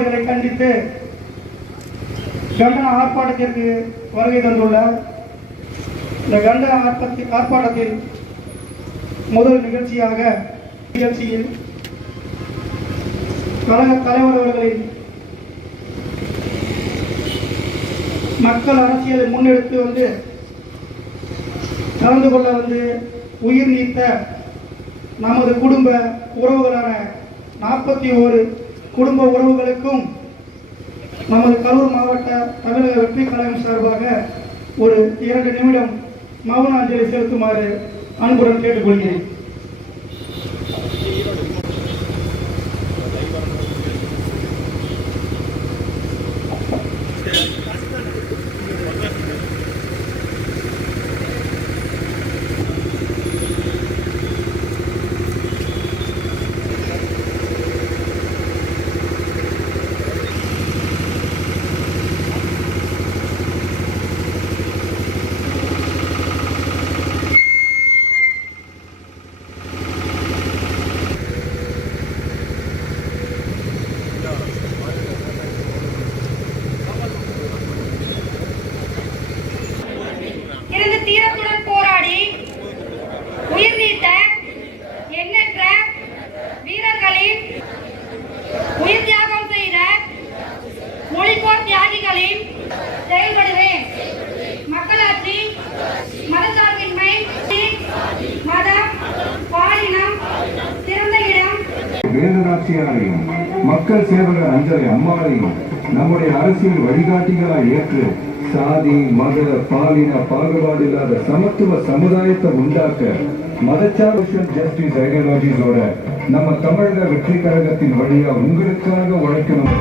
செயல்பாடுகளை கண்டித்து கண்டன ஆர்ப்பாட்டத்திற்கு வருகை தந்துள்ள இந்த கண்டன ஆர்ப்பாட்டத்தில் முதல் நிகழ்ச்சியில் கழக தலைவர் அவர்களின் மக்கள் அரசியலை முன்னெடுத்து வந்து கலந்து கொள்ள வந்து உயிர் நீத்த நமது குடும்ப உறவுகளான 41 குடும்ப உறவுகளுக்கும் நமது கரூர் மாவட்ட தமிழக வெற்றி கழகம் சார்பாக ஒரு 2 நிமிடம் மௌன அஞ்சலி செலுத்துமாறு அன்புடன் கேட்டுக்கொள்கிறேன். தீரத்துடன் போராடி உயிர் நீத்த எண்ணற்ற வீரர்களின் உயிர் தியாகம் செய்த மொழிப்போர் தியாகிகளின் செயல்படுவேன். மக்களாட்சி, மதசார்பின்மை, மதம், பாலினம், சிறந்த இடம், வேதநாச்சியாரையும் மக்கள் சேவகர் அஞ்சலை அம்மாளையும் நம்முடைய அரசியல் வழிகாட்டிகளாய் ஏற்று சாதி மத பாலின பாகுபாடு இல்லாத சமத்துவ சமுதாயத்தை உண்டாக்க மதச்சார்பு ஜஸ்டிஸ் ஐடியாலஜிஸோட நம்ம தமிழக வெற்றி கழகத்தின் வழியா உங்களுக்காக உழைக்கணும்.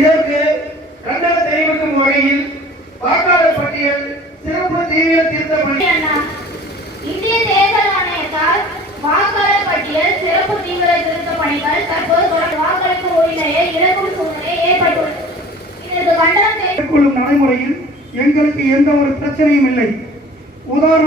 இதற்கு கண்டன தெரிவிக்கும் வகையில் வாக்காளர் பட்டியல் சிறப்பு தீவிர திருத்த பணி இந்திய தேர்தல் ஆணையத்தால் வாக்காளர் பட்டியல் சிறப்பு தீவிர திருத்த பணிகள் தற்போது வாக்களிப்பு உரிமையை இழக்கும் சூழ்நிலை ஏற்பட்டுள்ளது. இதற்கு கண்டனம் தெரிவிக்கும் நடைமுறையில் எங்களுக்கு எந்த ஒரு பிரச்சனையும் இல்லை. உதாரணம்